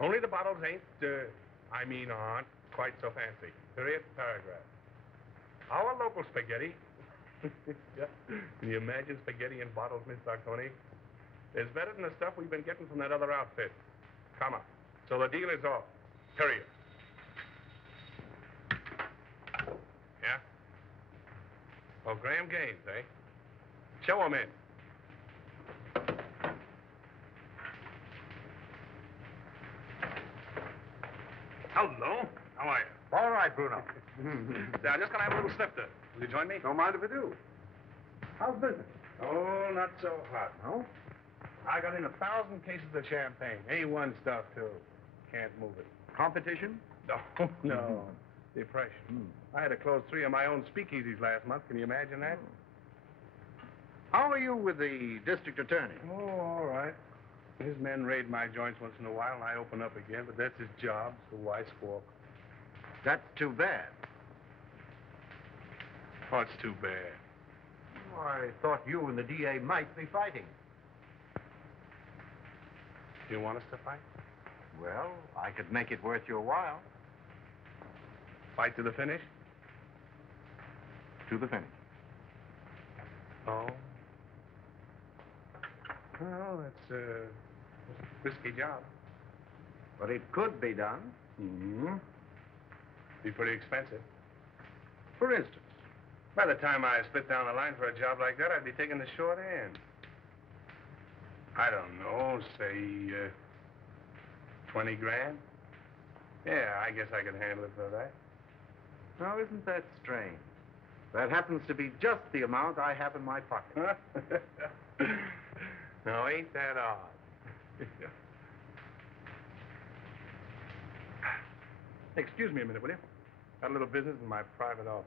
Only the bottles aren't quite so fancy. Period, paragraph. Our local spaghetti. Yeah. Can you imagine spaghetti in bottles, Miss Sarconi? It's better than the stuff we've been getting from that other outfit. Come on. So the deal is off. Period. Yeah? Oh, Graham Gaines, eh? Show him in. Hello. How are you? All right, Bruno. Say, I'm just going to have a little snifter. Will you join me? Don't mind if I do. How's business? Oh, not so hot. No? I got in 1,000 cases of champagne. A1 stuff, too. Can't move it. Competition? No. Depression. I had to close 3 of my own speakeasies last month. Can you imagine that? How are you with the district attorney? Oh, all right. His men raid my joints once in a while, and I open up again, but that's his job, so why squawk? That's too bad. Oh, it's too bad. Oh, I thought you and the DA might be fighting. Do you want us to fight? Well, I could make it worth your while. Fight to the finish? To the finish. Oh. Well, it's a risky job. But it could be done. Mm-hmm. Be pretty expensive. For instance? By the time I split down the line for a job like that, I'd be taking the short end. I don't know, say, 20 grand? Yeah, I guess I could handle it for that. Now, isn't that strange? That happens to be just the amount I have in my pocket. Now, ain't that odd? Excuse me a minute, will you? Got a little business in my private office.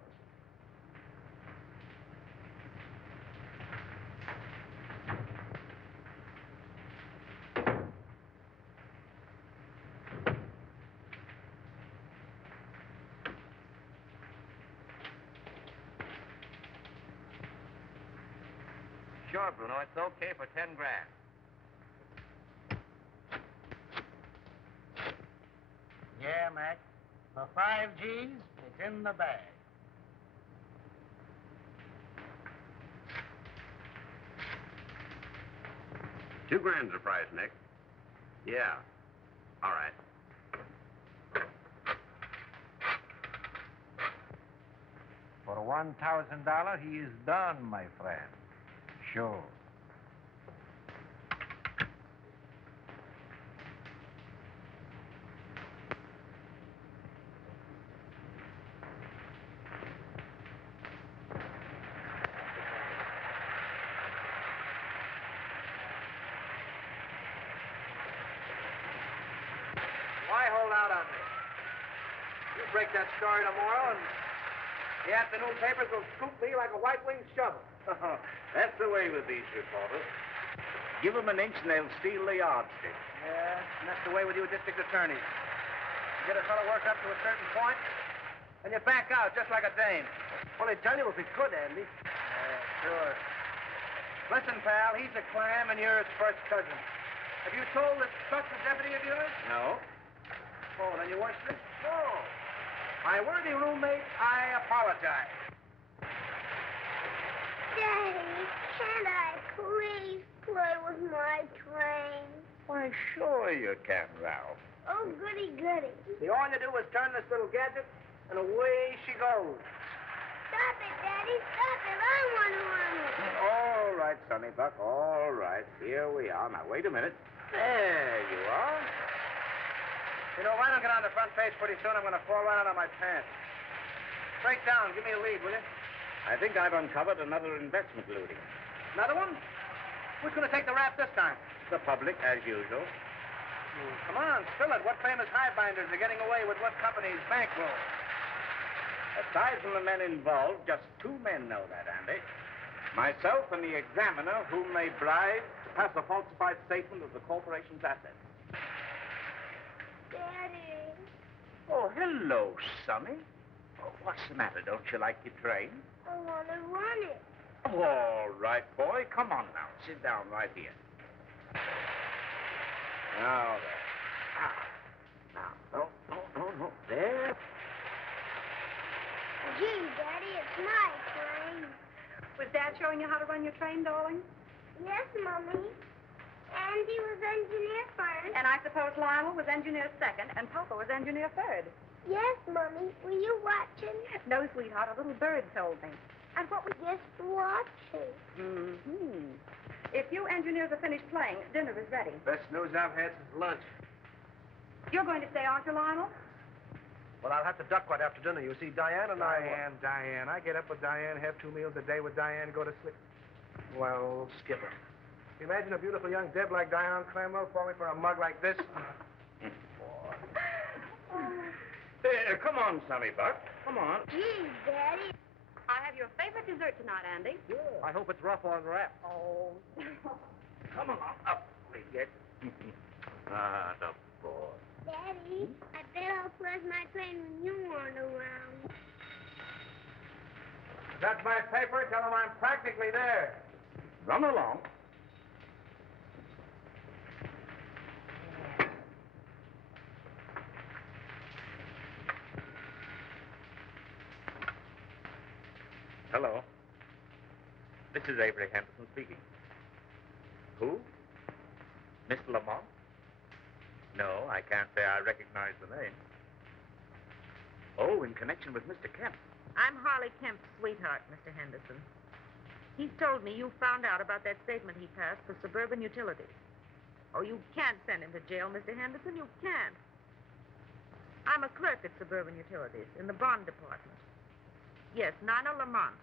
Sure, Bruno. It's okay for 10 grand. Yeah, Mac. For 5 G's, it's in the bag. $2 grand's the price, Nick. Yeah. All right. For $1,000, he is done, my friend. Sure. Why hold out on me? You break that story tomorrow, and the afternoon papers will scoop me like a white-winged shovel. That's the way with these reporters. Give them an inch and they'll steal the yardstick. Yeah, and that's the way with you district attorneys. You get a fellow worked up to a certain point, and you back out just like a dame. Well, they tell you if he could, Andy. Yeah, sure. Listen, pal, he's a clam and you're his first cousin. Have you told this trusted deputy of yours? No. Oh, then you weren't sick? Oh. My worthy roommate, I apologize. Daddy, can't I please play with my train? Why, sure you can, Ralph. Oh, goody, goody. See, all you do is turn this little gadget, and away she goes. Stop it, Daddy, stop it. I want to run it. All right, Sonny Buck, all right. Here we are. Now, wait a minute. There you are. You know, if I don't get on the front page pretty soon, I'm going to fall right out of my pants. Break down. Give me a lead, will you? I think I've uncovered another investment looting. Another one? Who's going to take the rap this time? The public, as usual. Come on, spill it. What famous highbinders are getting away with what company's bankroll? Aside from the men involved, just 2 men know that, Andy. Myself and the examiner, whom they bribed to pass a falsified statement of the corporation's assets. Daddy. Oh, hello, Sonny. Oh, what's the matter? Don't you like your train? I want to run it. All right, boy. Come on now. Sit down right here. Now, there. Daddy, it's my train. Was Dad showing you how to run your train, darling? Yes, Mommy. Andy was engineer first. And I suppose Lionel was engineer second, and Papa was engineer third. Yes, Mommy. Were you watching? No, sweetheart, a little bird told me. And what was just watching? Mm-hmm. If you engineers are finished playing, dinner is ready. Best news I've had since lunch. You're going to stay, aren't you, Lionel? Well, I'll have to duck right after dinner. You see, Diane and Diane. I get up with Diane, have 2 meals a day with Diane, go to sleep. Well, Skipper. Imagine a beautiful young Deb like Diane Cranwell falling for a mug like this. Come on, Sonny Buck. Come on. Gee, Daddy. I have your favorite dessert tonight, Andy. Yeah. I hope it's rough on wrap. Oh. Come on, up we get. The boy. Daddy, I bet I'll flush my train when you aren't around. That's my paper. Tell them I'm practically there. Run along. Hello. This is Avery Henderson speaking. Who? Mr. Lamont? No, I can't say I recognize the name. Oh, in connection with Mr. Kemp. I'm Harley Kemp's sweetheart, Mr. Henderson. He's told me you found out about that statement he passed for suburban utilities. Oh, you can't send him to jail, Mr. Henderson. You can't. I'm a clerk at Suburban Utilities in the bond department. Yes, Nina Lamont.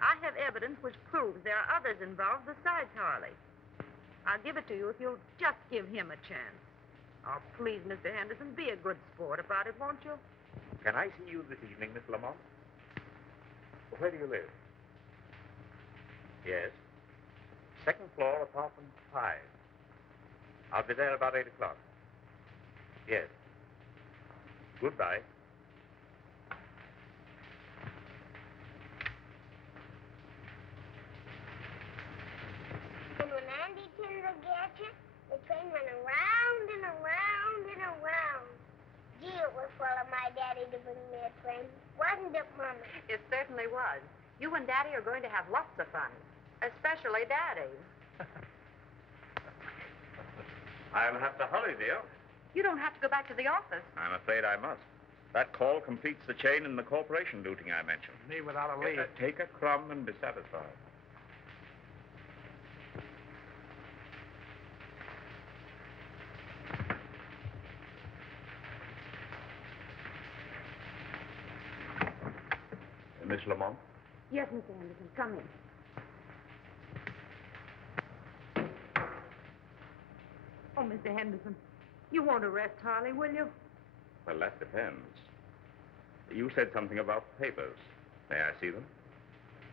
I have evidence which proves there are others involved besides Harley. I'll give it to you if you'll just give him a chance. Oh, please, Mr. Henderson, be a good sport about it, won't you? Can I see you this evening, Miss Lamont? Where do you live? Yes. Second floor, apartment 5. I'll be there about 8 o'clock. Yes. Goodbye. And when Andy turned the gadget, the train went around and around and around. Gee, it was full of my daddy to bring me a train. Wasn't it, Mommy? It certainly was. You and Daddy are going to have lots of fun, especially Daddy. I'll have to hurry, dear. You don't have to go back to the office. I'm afraid I must. That call completes the chain in the corporation looting I mentioned. Me without a lead. Take a crumb and be satisfied. Miss Lamont? Yes, Mr. Henderson, come in. Oh, Mr. Henderson, you won't arrest Harley, will you? Well, that depends. You said something about papers. May I see them?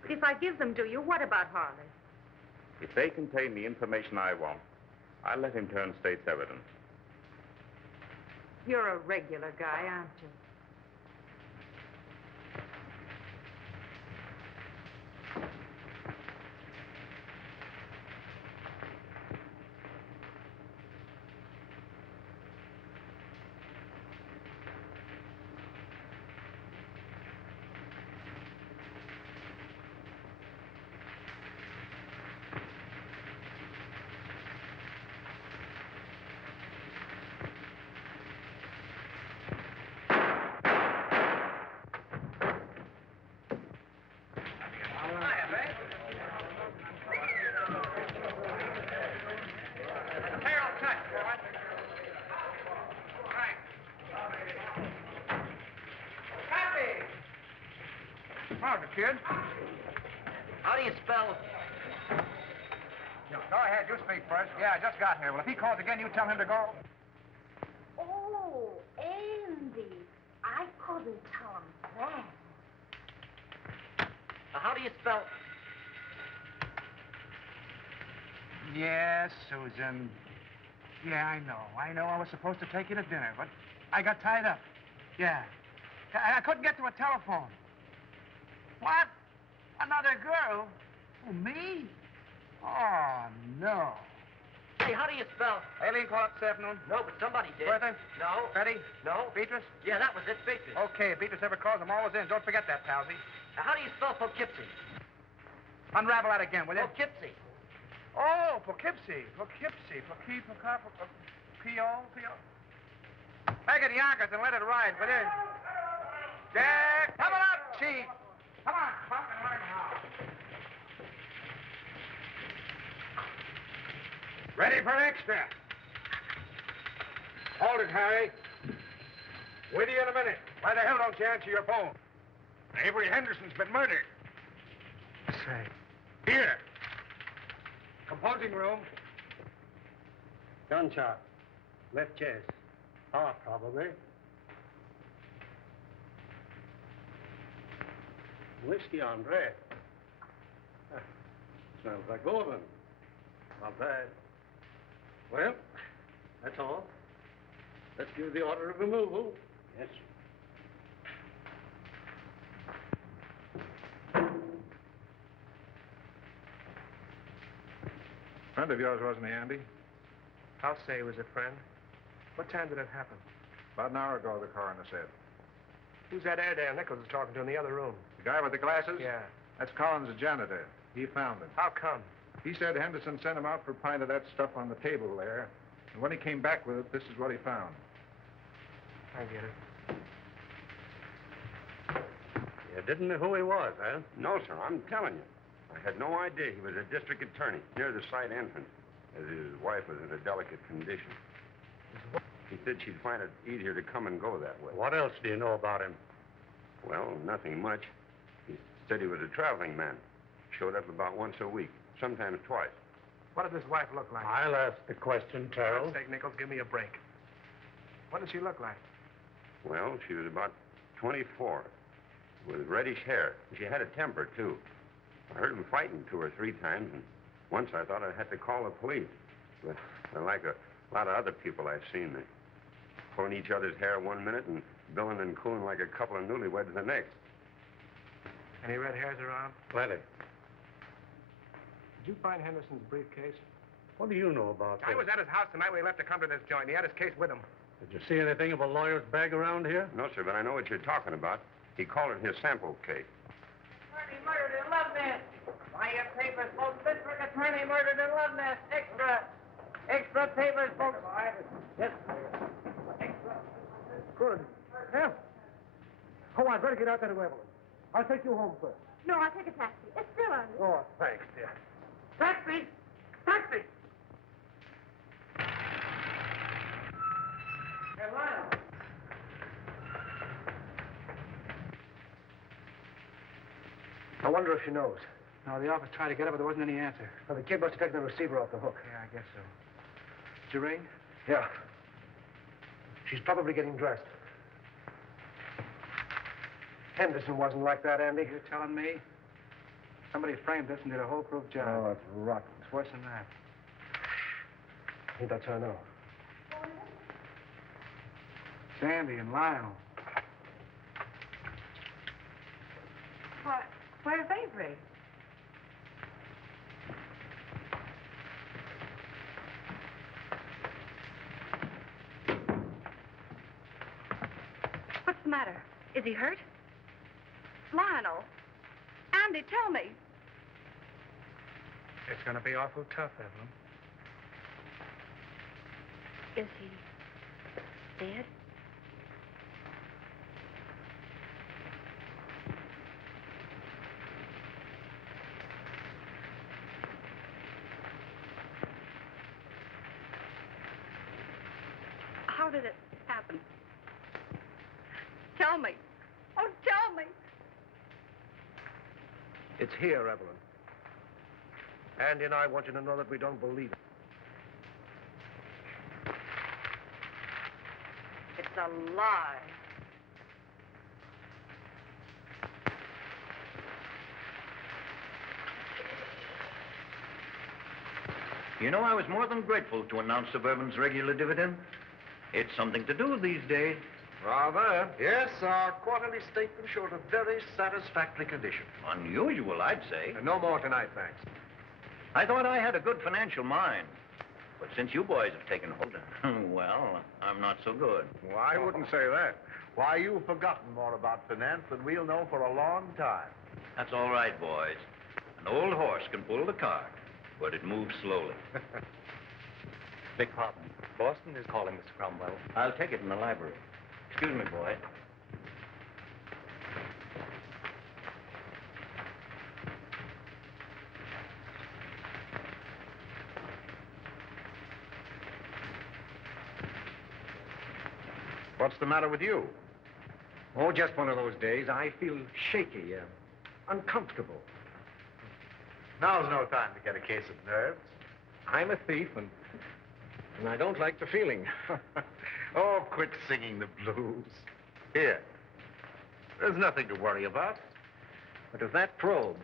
If I give them to you, what about Harley? If they contain the information I want, I'll let him turn state's evidence. You're a regular guy, aren't you? How's it, kid? How do you spell? Go ahead, you speak first. Yeah, I just got here. Well, if he calls again, you tell him to go. Oh, Andy. I couldn't tell him that. How do you spell? Yes, Susan. Yeah, I know. I was supposed to take you to dinner, but I got tied up. Yeah. I couldn't get to a telephone. What? Another girl? Oh, me? Oh, no. Hey, how do you spell? Aileen called up this afternoon. No, but somebody did. Bertha? No. Betty? No. Beatrice? Yeah, that was it, Beatrice. Okay, if Beatrice ever calls, I'm always in. Don't forget that, Palsy. Now, how do you spell Poughkeepsie? Unravel that again, will you? Poughkeepsie. Oh, Poughkeepsie. Poughkeepsie. P-O. Take it, Yonkers, and let it ride, will you? Jack, come on up, Chief. Come on, Buck, and learn how. Ready for extra. Hold it, Harry. With you in a minute. Why the hell don't you answer your phone? Avery Henderson's been murdered. Say. Here. Composing room. Gunshot. Left chest. Heart, probably. Whiskey on bread. Smells like Golden. Not bad. Well, that's all. Let's give the order of removal. Yes, sir. Friend of yours, wasn't he, Andy? I'll say he was a friend. What time did it happen? About an hour ago, the coroner said. Who's that Airedale Nichols was talking to in the other room? The guy with the glasses? Yeah. That's Collins, the janitor. He found him. How come? He said Henderson sent him out for a pint of that stuff on the table there. And when he came back with it, this is what he found. I get it. You didn't know who he was, huh? No, sir, I'm telling you. I had no idea he was a district attorney near the site entrance, as his wife was in a delicate condition. He said she'd find it easier to come and go that way. What else do you know about him? Well, nothing much. He said he was a traveling man. Showed up about once a week, sometimes twice. What did his wife look like? I'll ask the question, Terrell. For God's sake, Nichols, give me a break. What did she look like? Well, she was about 24, with reddish hair. She had a temper, too. I heard them fighting 2 or 3 times, and once I thought I had to call the police. But they're like a lot of other people I've seen. They're pulling each other's hair one minute and billing and cooing like a couple of newlyweds the next. Any red hairs around? Plenty. Did you find Henderson's briefcase? What do you know about I this? was at his house the night we left to come to this joint. He had his case with him. Did you see anything of a lawyer's bag around here? No, sir, but I know what you're talking about. He called it his sample case. Attorney murdered in Love Nest. Buy your papers, folks. District attorney murdered in Love Nest. Extra. Extra papers, folks. Yes. Extra. Good. Yeah. Oh, I'd better get out there to Evelyn. I'll take you home first. No, I'll take a taxi. It's still on. Oh, thanks, dear. Taxi. Taxi. Hey, Lionel. I wonder if she knows. No, the office tried to get her, but there wasn't any answer. Well, the kid must have taken the receiver off the hook. Yeah, I guess so. Did you ring? Yeah. She's probably getting dressed. Henderson wasn't like that, Andy. You're telling me? Somebody framed this and did a whole-proof job. Oh, it's rotten. It's worse than that. I think that's her now. Sandy and Lionel. What? Where's Avery? What's the matter? Is he hurt? Lionel. Andy, tell me. It's going to be awful tough, Evelyn. Is he dead? How did it happen? Tell me. Oh, tell me. It's here, Evelyn. Andy and I want you to know that we don't believe it. It's a lie. You know, I was more than grateful to announce Suburban's regular dividend. It's something to do these days. Rather. Yes, our quarterly statement showed a very satisfactory condition. Unusual, I'd say. And no more tonight, thanks. I thought I had a good financial mind. But since you boys have taken hold, well, I'm not so good. Well, I wouldn't say that. Why, you've forgotten more about finance than we'll know for a long time. That's all right, boys. An old horse can pull the cart, but it moves slowly. Beg pardon. Boston is calling, Mr. Cromwell. I'll take it in the library. Excuse me, boy. What's the matter with you? Oh, just one of those days. I feel shaky, uncomfortable. Now's no time to get a case of nerves. I'm a thief, and I don't like the feeling. Oh, quit singing the blues. Here. There's nothing to worry about. But if that probe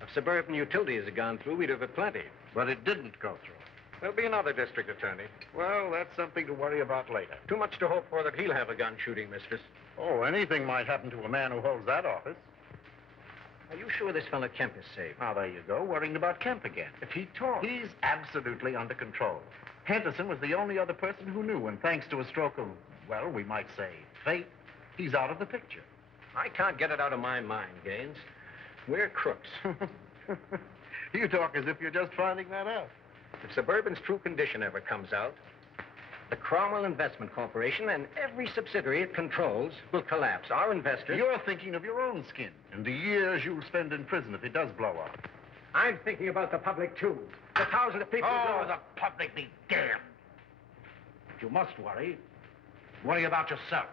of suburban utilities had gone through, we'd have had plenty. But it didn't go through. There'll be another district attorney. Well, that's something to worry about later. Too much to hope for that he'll have a gun shooting mistress. Oh, anything might happen to a man who holds that office. Are you sure this fellow Kemp is safe? Now, there you go, worrying about Kemp again. If he talks... He's absolutely under control. Henderson was the only other person who knew, and thanks to a stroke of, well, we might say, fate, he's out of the picture. I can't get it out of my mind, Gaines. We're crooks. You talk as if you're just finding that out. If Suburban's true condition ever comes out, the Cromwell Investment Corporation and every subsidiary it controls will collapse. Our investors... You're thinking of your own skin and the years you'll spend in prison if it does blow up. I'm thinking about the public, too. The thousands of people... Oh, the public be damned. If you must worry about yourself.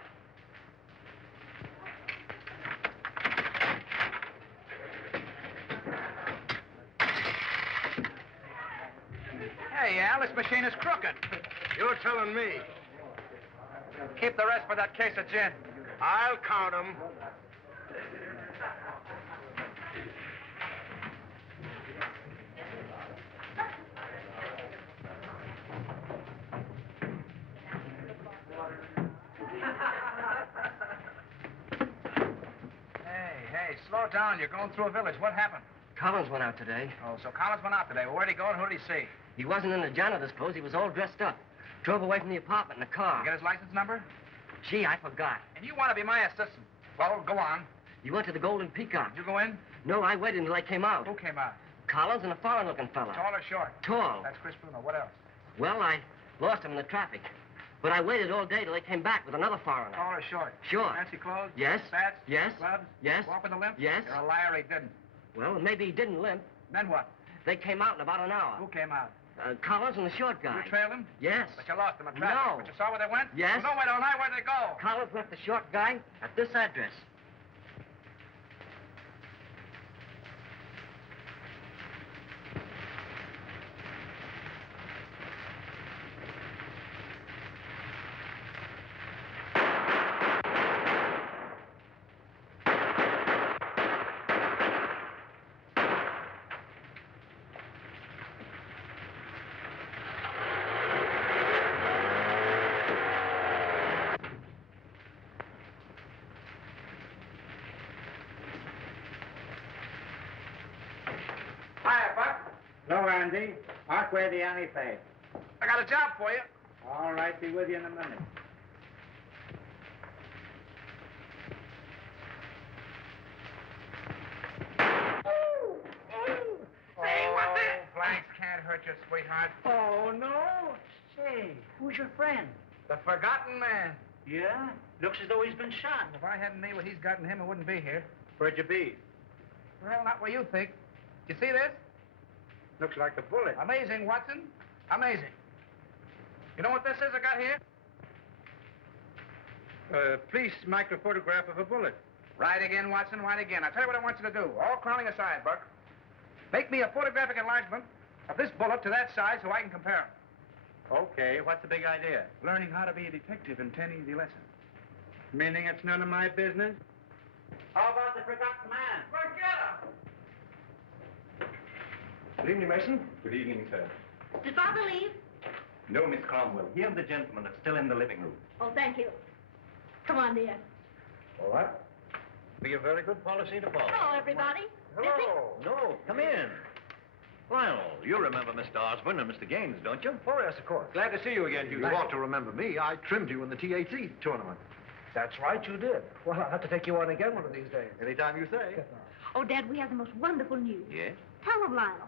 Hey, Al, this machine is crooked. You're telling me. Keep the rest for that case of gin. I'll count them. Hey, slow down. You're going through a village. What happened? Collins went out today. Oh, so Collins went out today. Well, where'd he go and who did he see? He wasn't in the janitor's clothes. He was all dressed up. Drove away from the apartment in a car. You get his license number? Gee, I forgot. And you want to be my assistant. Well, go on. He went to the Golden Peacock. Did you go in? No, I waited until they came out. Who came out? Collins and a foreign-looking fella. Tall or short? Tall. That's Chris Bruno. What else? Well, I lost him in the traffic. But I waited all day till they came back with another foreigner. Tall or short? Short. Fancy clothes? Yes. Spats? Yes. Gloves? Yes. Walk with a limp? Yes. You're a liar. He didn't. Well, maybe he didn't limp. Then what? They came out in about an hour. Who came out? Collins and the short guy. You trailed him? Yes. But you lost him in traffic. No. But you saw where they went? Yes. Well, no, wait all night. Where'd they go? Collins left the short guy at this address. Hiya, Buck. Hello, Andy. Mark where the alley fade. I got a job for you. All right, be with you in a minute. Say, what the... Blanks can't hurt you, sweetheart. Oh, no. Say, who's your friend? The forgotten man. Yeah? Looks as though he's been shot. If I hadn't made what he's got in him, I wouldn't be here. Where'd you be? Well, not where you think. You see this? Looks like the bullet. Amazing, Watson. Amazing. You know what this is I got here? Police microphotograph of a bullet. Right again, Watson, right again. I'll tell you what I want you to do. All crowning aside, Buck. Make me a photographic enlargement of this bullet to that size so I can compare them. Okay, what's the big idea? Learning how to be a detective in 10 easy lessons. Meaning it's none of my business? How about the forgotten man? Forget him! Good evening, Mason. Good evening, sir. Did Father leave? No, Miss Cromwell. He and the gentleman are still in the living room. Oh, thank you. Come on, dear. All right. Be a very good policy to follow. Hello, everybody. Hello. No, come in. Lionel, you remember Mr. Osborne and Mr. Gaines, don't you? Oh, yes, of course. Glad to see you again, You Houston. ought to remember me. I trimmed you in the TAC tournament. That's right, you did. Well, I'll have to take you on again one of these days. Anytime you say. Oh, Dad, we have the most wonderful news. Yes? Tell them, Lionel.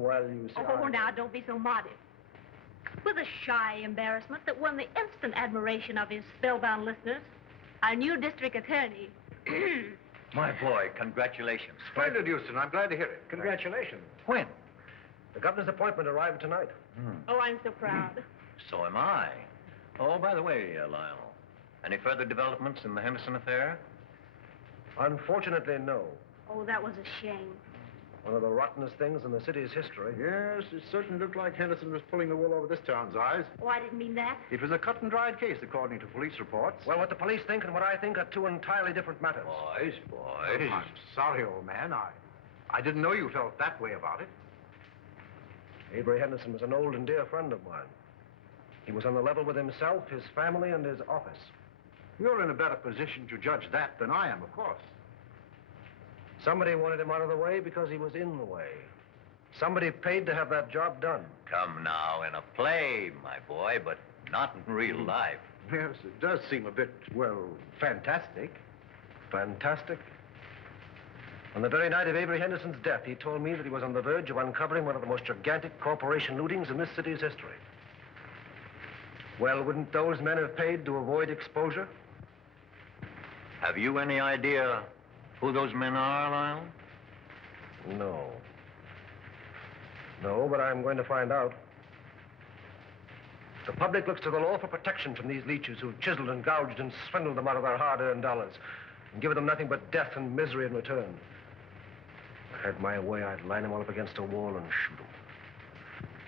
Well, you see... Oh, now, don't be so modest. With a shy embarrassment that won the instant admiration of his spellbound listeners, our new district attorney. My boy, congratulations. Splendid, Houston. I'm glad to hear it. Congratulations. When? The governor's appointment arrived tonight. Oh, I'm so proud. So am I. Oh, by the way, Lionel, any further developments in the Henderson affair? Unfortunately, no. Oh, that was a shame. One of the rottenest things in the city's history. Yes, it certainly looked like Henderson was pulling the wool over this town's eyes. Oh, I didn't mean that. It was a cut-and-dried case, according to police reports. Well, what the police think and what I think are two entirely different matters. Boys. I'm sorry, old man. I didn't know you felt that way about it. Avery Henderson was an old and dear friend of mine. He was on the level with himself, his family, and his office. You're in a better position to judge that than I am, of course. Somebody wanted him out of the way because he was in the way. Somebody paid to have that job done. Come now, in a play, my boy, but not in real life. Yes, it does seem a bit, well, fantastic. Fantastic. On the very night of Avery Henderson's death, he told me that he was on the verge of uncovering one of the most gigantic corporation lootings in this city's history. Well, wouldn't those men have paid to avoid exposure? Have you any idea who those men are, Lionel? No. No, but I'm going to find out. The public looks to the law for protection from these leeches who've chiseled and gouged and swindled them out of their hard-earned dollars and given them nothing but death and misery in return. If I had my way, I'd line them all up against a wall and shoot them.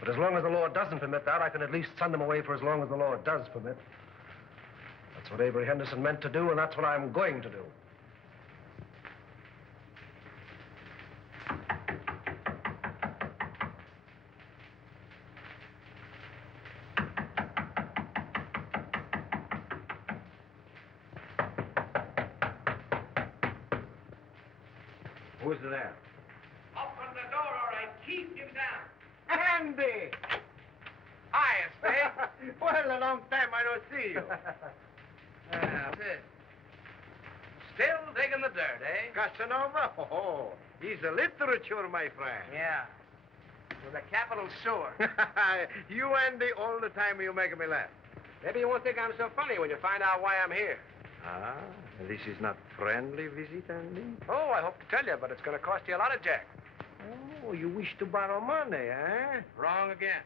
But as long as the law doesn't permit that, I can at least send them away for as long as the law does permit. That's what Avery Henderson meant to do, and that's what I'm going to do. Who's there? Open the door or I keep you down. Andy! Hi, Spade. Well, a long time I don't see you. That's it. Still digging the dirt, eh? Casanova? Oh, he's a literature, my friend. Yeah. With a capital sewer. You, Andy, all the time you make me laugh. Maybe you won't think I'm so funny when you find out why I'm here. Ah, this is not friendly visit, Andy? Oh, I hope to tell you, but it's going to cost you a lot of jack. Oh, you wish to borrow money, eh? Wrong again.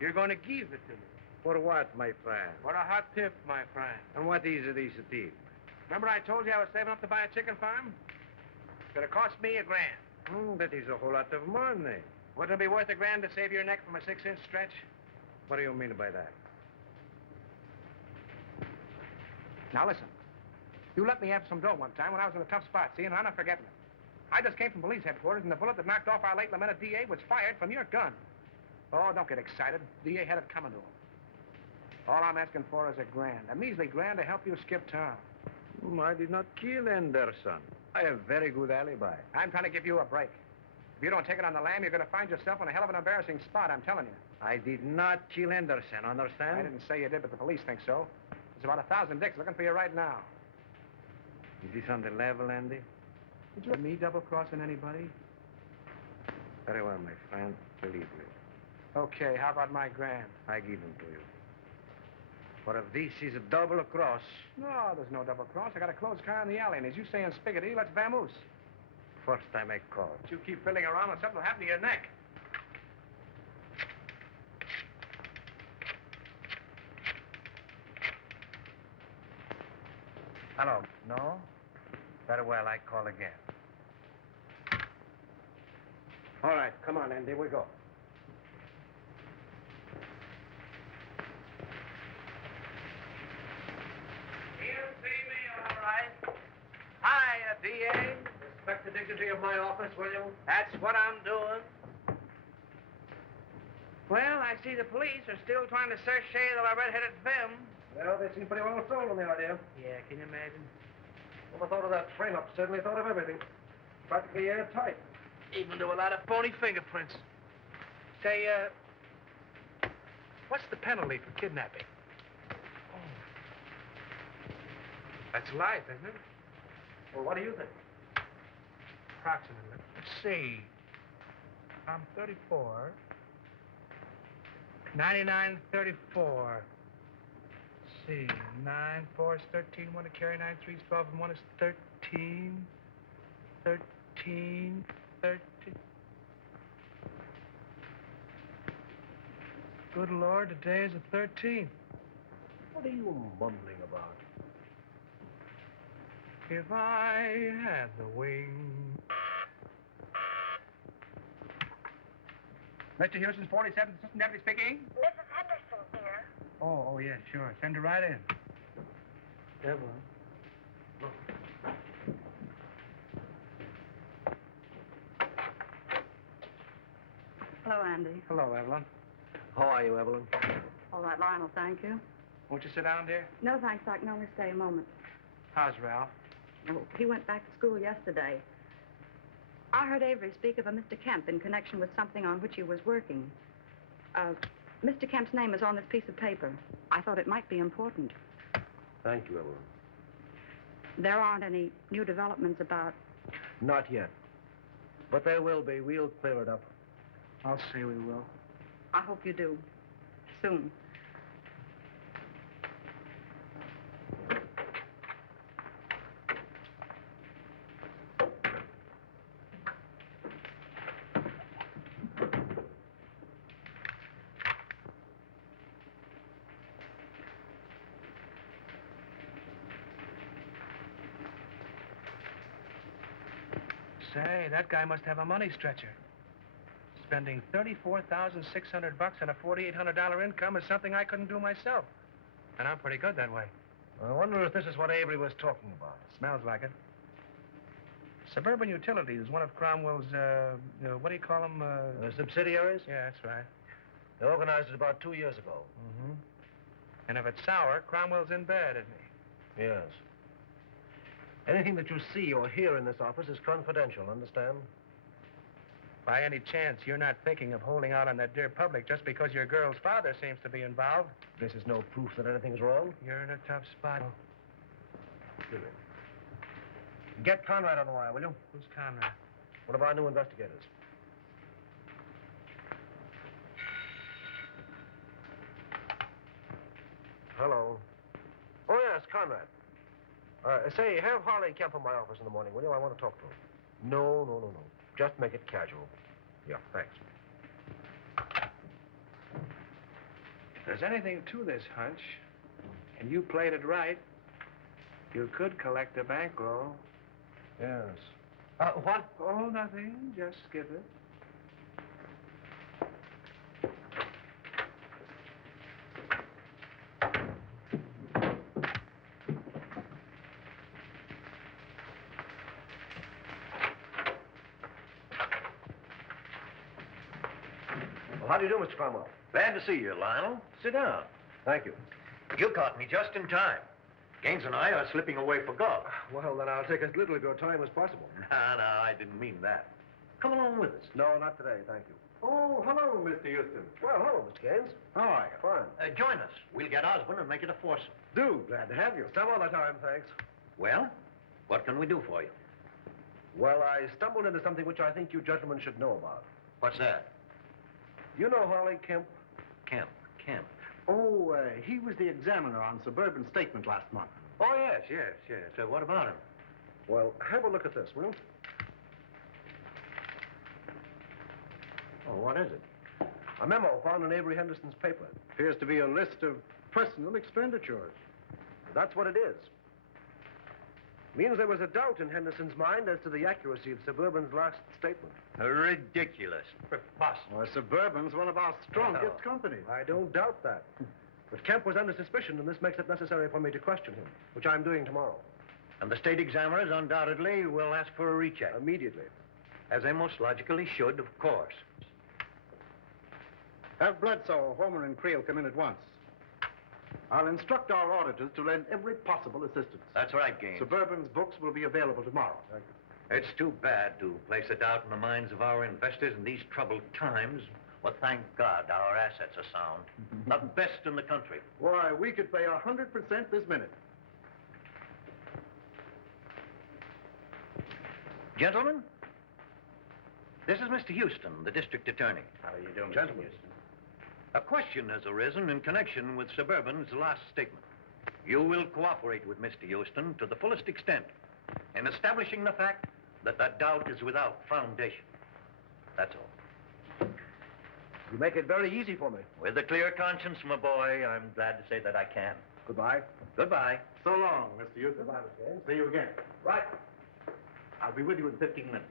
You're going to give it to me. For what, my friend? For a hot tip, my friend. And what is it, a tip? Remember I told you I was saving up to buy a chicken farm? It's going to cost me $1,000. That is a whole lot of money. Wouldn't it be worth $1,000 to save your neck from a 6-inch stretch? What do you mean by that? Now listen. You let me have some dough one time when I was in a tough spot, see, and I'm not forgetting it. I just came from police headquarters, and the bullet that knocked off our late lamented DA was fired from your gun. Oh, don't get excited. DA had it coming to him. All I'm asking for is $1,000. A measly $1,000 to help you skip town. I did not kill Anderson. I have very good alibi. I'm trying to give you a break. If you don't take it on the lam, you're going to find yourself in a hell of an embarrassing spot, I'm telling you. I did not kill Anderson, understand? I didn't say you did, but the police think so. There's about 1,000 dicks looking for you right now. Is this on the level, Andy? Did you have me double-crossing anybody? Very well, my friend. Believe me. Okay, how about my $1,000? I give them to you. For if this is a double cross... No, there's no double cross. I got a closed car in the alley, and as you say in Spiggity, let's vamoose. First time I call. But you keep fiddling around and something will happen to your neck. Hello. No? Very well, I call again. All right, come on, Andy, we go. You see me, all right. Hiya, DA. Respect the dignity of my office, will you? That's what I'm doing. Well, I see the police are still trying to search shade of our red-headed film. Well, they seem pretty well sold on the idea. Yeah, can you imagine? Never thought of that frame-up. Certainly thought of everything. Practically airtight. Even to a lot of phony fingerprints. Say, what's the penalty for kidnapping? Oh. That's life, isn't it? Well, what do you think? Approximately. Let's see. I'm 34. 99, 34. Let's see. 9, 4 is 13. 1 to carry 9, 3 is 12, and 1 is 13. 13. 13. Good Lord, today is the 13th. What are you mumbling about? If I had the wings. Mr. Houston's 47th Assistant Deputy speaking. Mrs. Henderson here. Oh, yeah, sure. Send her right in. Evelyn. Hello, Andy. Hello, Evelyn. How are you, Evelyn? All right, Lionel, thank you. Won't you sit down, dear? No, thanks. I can only stay a moment. How's Ralph? Oh, he went back to school yesterday. I heard Avery speak of a Mr. Kemp in connection with something on which he was working. Mr. Kemp's name is on this piece of paper. I thought it might be important. Thank you, Evelyn. There aren't any new developments about... Not yet. But there will be. We'll clear it up. I'll say we will. I hope you do. Soon. Say, that guy must have a money stretcher. Spending $34,600 on a $4,800 income is something I couldn't do myself. And I'm pretty good that way. I wonder if this is what Avery was talking about. Smells like it. Suburban Utilities is one of Cromwell's, what do you call them? Subsidiaries? Yeah, that's right. They organized it about 2 years ago. Mm-hmm. And if it's sour, Cromwell's in bed, isn't he? Yes. Anything that you see or hear in this office is confidential, understand? By any chance, you're not thinking of holding out on that dear public just because your girl's father seems to be involved? This is no proof that anything's wrong. You're in a tough spot. Good. Get Conrad on the wire, will you? Who's Conrad? One of our new investigators. Hello. Oh, yes, Conrad. Say, have Harley Kemp in my office in the morning, will you? I want to talk to him. No. Just make it casual. Yeah, thanks. If there's anything to this hunch, and you played it right, you could collect a bankroll. Yes. What? Oh, nothing. Just skip it. Well, how do you do, Mr. Cromwell? Glad to see you, Lionel. Sit down. Thank you. You caught me just in time. Gaines and I are slipping away for golf. Well, then I'll take as little of your time as possible. No, I didn't mean that. Come along with us. No, not today, thank you. Oh, hello, Mr. Houston. Well, hello, Mr. Gaines. How are you? Fine. Join us. We'll get Osborne and make it a foursome. Do. Glad to have you. Some other time, thanks. Well, what can we do for you? Well, I stumbled into something which I think you gentlemen should know about. What's that? You know Harley Kemp? Kemp. Oh, he was the examiner on Suburban Statement last month. Oh, yes. So what about him? Well, have a look at this, will you? Oh, what is it? A memo found in Avery Henderson's paper. Appears to be a list of personal expenditures. That's what it is. Means there was a doubt in Henderson's mind as to the accuracy of Suburban's last statement. Ridiculous. Preposterous. Well, Suburban's one of our strongest companies. I don't doubt that. But Kemp was under suspicion, and this makes it necessary for me to question him, which I'm doing tomorrow. And the state examiners undoubtedly will ask for a recheck. Immediately. As they most logically should, of course. Have Bledsoe, Homer, and Creel come in at once. I'll instruct our auditors to lend every possible assistance. That's right, Gaines. Suburban's books will be available tomorrow. Thank It's too bad to place a doubt in the minds of our investors in these troubled times. But thank God our assets are sound. The best in the country. Why, we could pay 100% this minute. Gentlemen, this is Mr. Houston, the district attorney. How are you doing, Gentlemen? Mr. Houston? A question has arisen in connection with Suburban's last statement. You will cooperate with Mr. Houston to the fullest extent in establishing the fact that the doubt is without foundation. That's all. You make it very easy for me. With a clear conscience, my boy, I'm glad to say that I can. Goodbye. Goodbye. So long, Mr. Houston. Goodbye, Mr. Haynes. See you again. Right. I'll be with you in 15 minutes.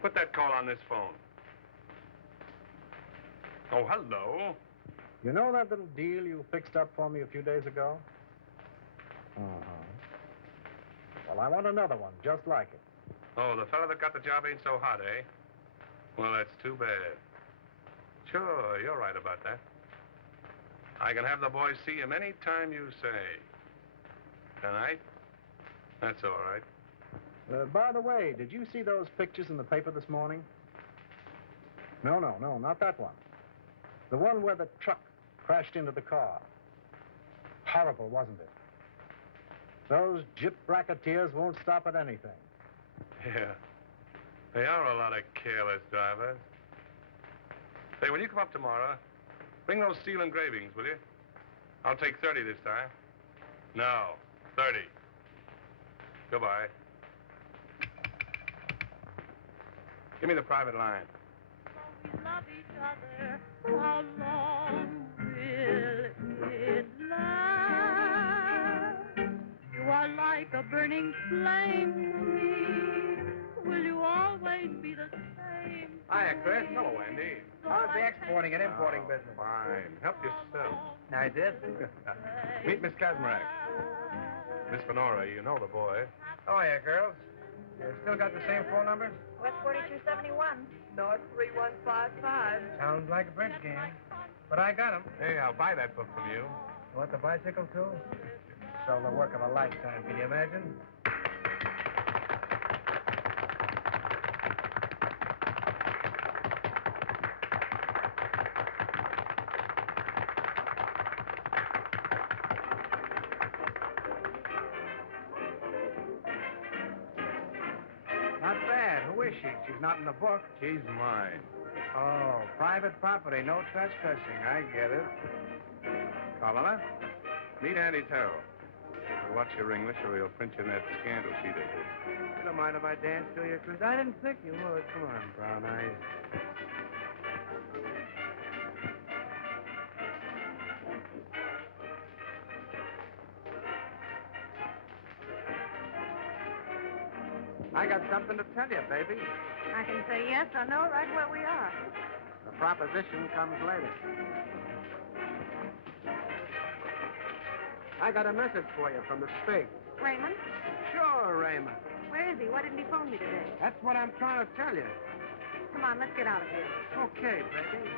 Put that call on this phone. Oh, hello. You know that little deal you fixed up for me a few days ago? Well, I want another one, just like it. Oh, the fellow that got the job ain't so hot, eh? Well, that's too bad. Sure, you're right about that. I can have the boys see him any time you say. Tonight? That's all right. By the way, did you see those pictures in the paper this morning? No, not that one. The one where the truck crashed into the car. Horrible, wasn't it? Those gyp racketeers won't stop at anything. Yeah. They are a lot of careless drivers. Say, when you come up tomorrow, bring those steel engravings, will you? I'll take 30 this time. No, 30. Goodbye. Give me the private line. We love each other. How long will it last? You are like a burning flame to me. Will you always be the same? Hiya, Chris. Hello, Andy. How's the exporting and importing business? Fine. Help yourself. I did. Meet Miss Kazmarek. Miss Fenora, you know the boy. Oh, yeah, girls. You still got the same phone number? West 4271. North 3155. Sounds like a bridge game. But I got 'em. Hey, I'll buy that book from you. You want the bicycle, too? So the work of a lifetime, can you imagine? Not bad. Who is she? She's not in the book. She's mine. Oh, private property, no trespassing. I get it. Colonna, meet Andy Terrell. Watch your English or he'll print you in that scandal sheet of his. You don't mind if I dance to you, Chris? I didn't think you would. Come on, brown eyes. I got something to tell you, baby. I can say yes or no right where we are. The proposition comes later. I got a message for you from the Spig. Raymond? Sure, Raymond. Where is he? Why didn't he phone me today? That's what I'm trying to tell you. Come on, let's get out of here. Okay, baby.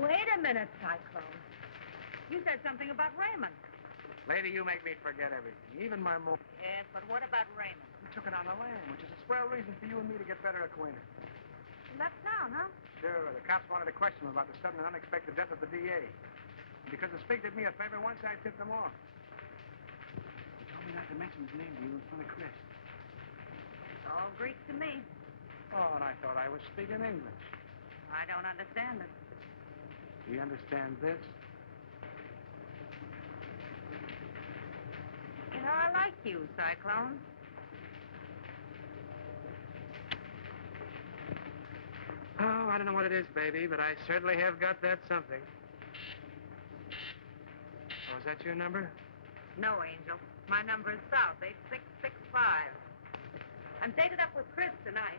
Wait a minute, Cyclone. You said something about Raymond. Lady, you make me forget everything, even my mom. Yes, but what about Raymond? We took it on the lam, which is a swell reason for you and me to get better acquainted. He left town, huh? Sure, the cops wanted to question him about the sudden and unexpected death of the DA. And because the Spig did me a favor once, I tipped him off. He told me not to mention his name to you in front of Chris. It's all Greek to me. Oh, and I thought I was speaking English. I don't understand it. Do you understand this? You know, I like you, Cyclone. Oh, I don't know what it is, baby, but I certainly have got that something. Oh, is that your number? No, Angel. My number is South, 8665. I'm dated up with Chris tonight.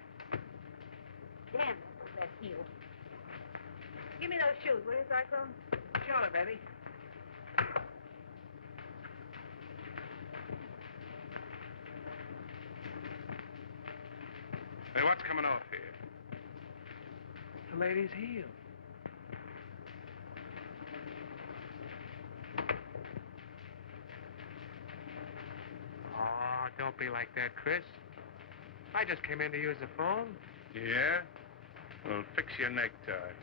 Damn, that heel. Give me those shoes, will you, Cyclone? Sure, baby. Hey, what's coming off here? The lady's heel. Oh, don't be like that, Chris. I just came in to use the phone. Yeah? Well, fix your necktie.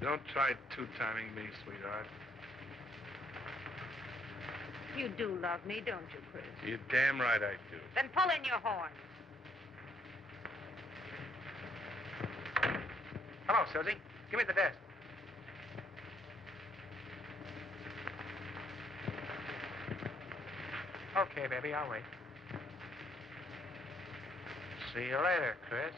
Don't try two-timing me, sweetheart. You do love me, don't you, Chris? You're damn right I do. Then pull in your horn. Hello, Susie. Give me the desk. Okay, baby, I'll wait. See you later, Chris.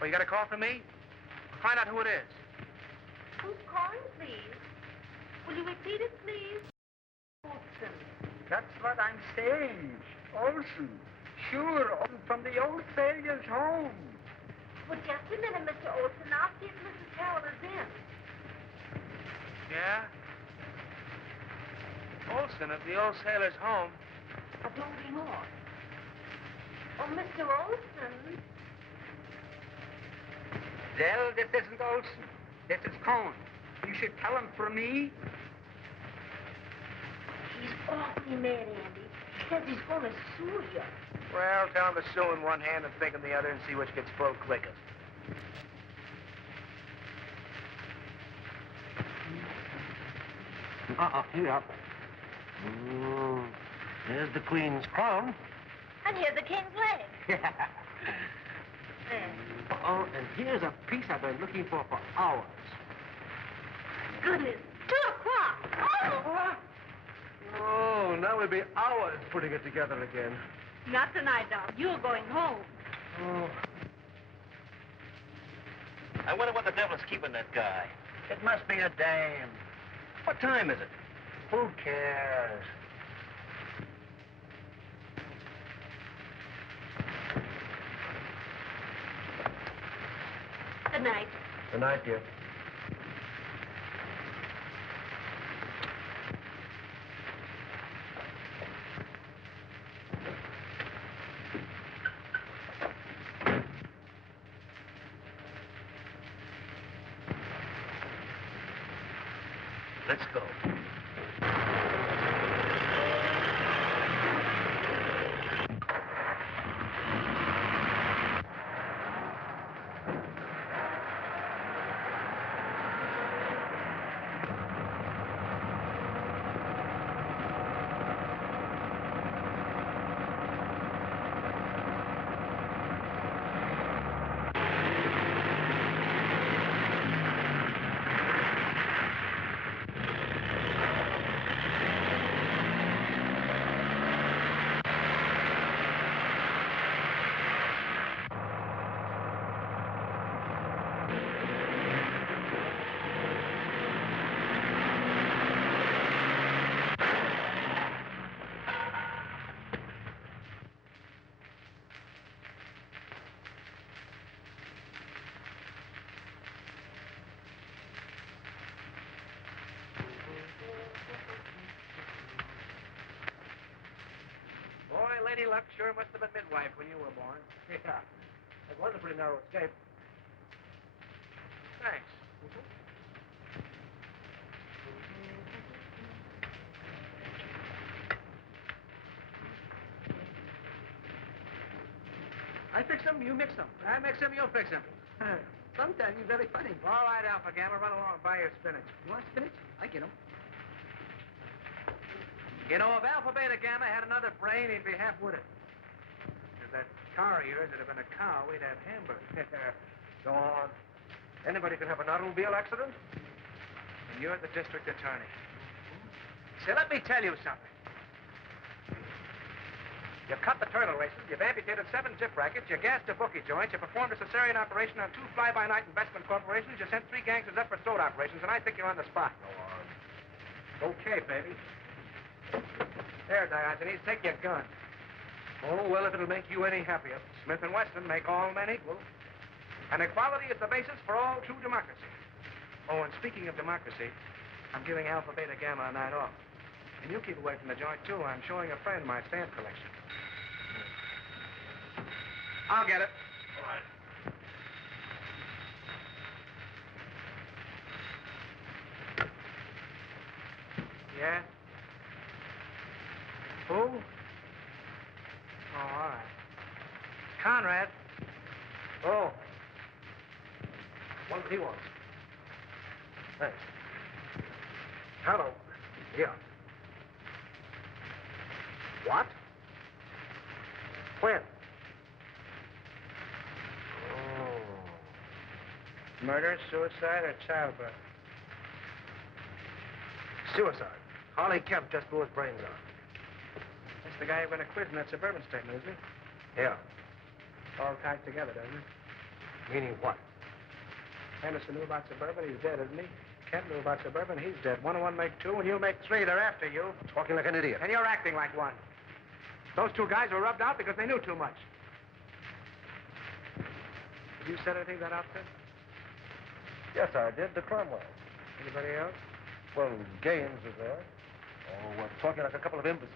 Oh, you got a call from me? Find out who it is. Who's calling, please? Will you repeat it, please? Olson. That's what I'm saying. Olson. Sure, from the old sailor's home. Well, just a minute, Mr. Olson. I'll see if Mrs. Terrell is in. Yeah? Olson at the old sailor's home. But don't be more. Oh, Mr. Olson. Well, this isn't Olson. This is Cohn. You should tell him from me. He's awfully mad, Andy. He says he's going to sue you. Well, tell him to sue in one hand and think in the other and see which gets full quickest. Here up. There's the Queen's crown. And here's the king's leg. There. Oh, and here's a piece I've been looking for hours. Goodness, 2 o'clock. Oh! Oh, now we'll be hours putting it together again. Not tonight, Doc. You're going home. Oh. I wonder what the devil's keeping that guy. It must be a dame. What time is it? Who cares? Good night. Good night, dear. Let's go. Boy, Lady Luck sure must have been midwife when you were born. Yeah. That was a pretty narrow escape. Thanks. I fix them, you mix them. I mix them, you'll fix them. Sometimes you're very funny. All right, Alpha Gamma, run along and buy your spinach. You want spinach? I get them. You know, if Alpha Beta Gamma had another brain, he'd be half-witted. If that car of yours had been a cow, we'd have hamburgers. Go on. Anybody can have an automobile accident. And you're the district attorney. Say, let me tell you something. You've cut the turtle races, you've amputated 7 zip rackets, you gassed a bookie joint, you performed a cesarean operation on 2 fly-by-night investment corporations, you sent 3 gangsters up for throat operations, and I think you're on the spot. Go on. Okay, baby. There, Diogenes, take your gun. Oh, well, if it'll make you any happier. Smith & Wesson make all men equal. And equality is the basis for all true democracy. Oh, and speaking of democracy, I'm giving Alpha, Beta, Gamma a night off. And you keep away from the joint, too. I'm showing a friend my stamp collection. I'll get it. All right. Yeah? Who? Oh, all right. Conrad. Oh. What he wants. Thanks. Hello. Yeah. What? When? Murder, suicide, or childbirth? Suicide. Harley Kemp just blew his brains out. That's the guy you're going to quiz in that suburban statement, isn't he? Yeah. All tied together, doesn't it? Meaning what? Henderson knew about suburban, he's dead, isn't he? Kemp knew about suburban, he's dead. 1 and 1 make 2, and you'll make 3. They're after you. Talking like an idiot. And you're acting like one. Those 2 guys were rubbed out because they knew too much. Have you said anything to that outfit? Yes, I did. To Cromwell. Anybody else? Well, Gaines was there. Oh, we're talking like a couple of imbeciles.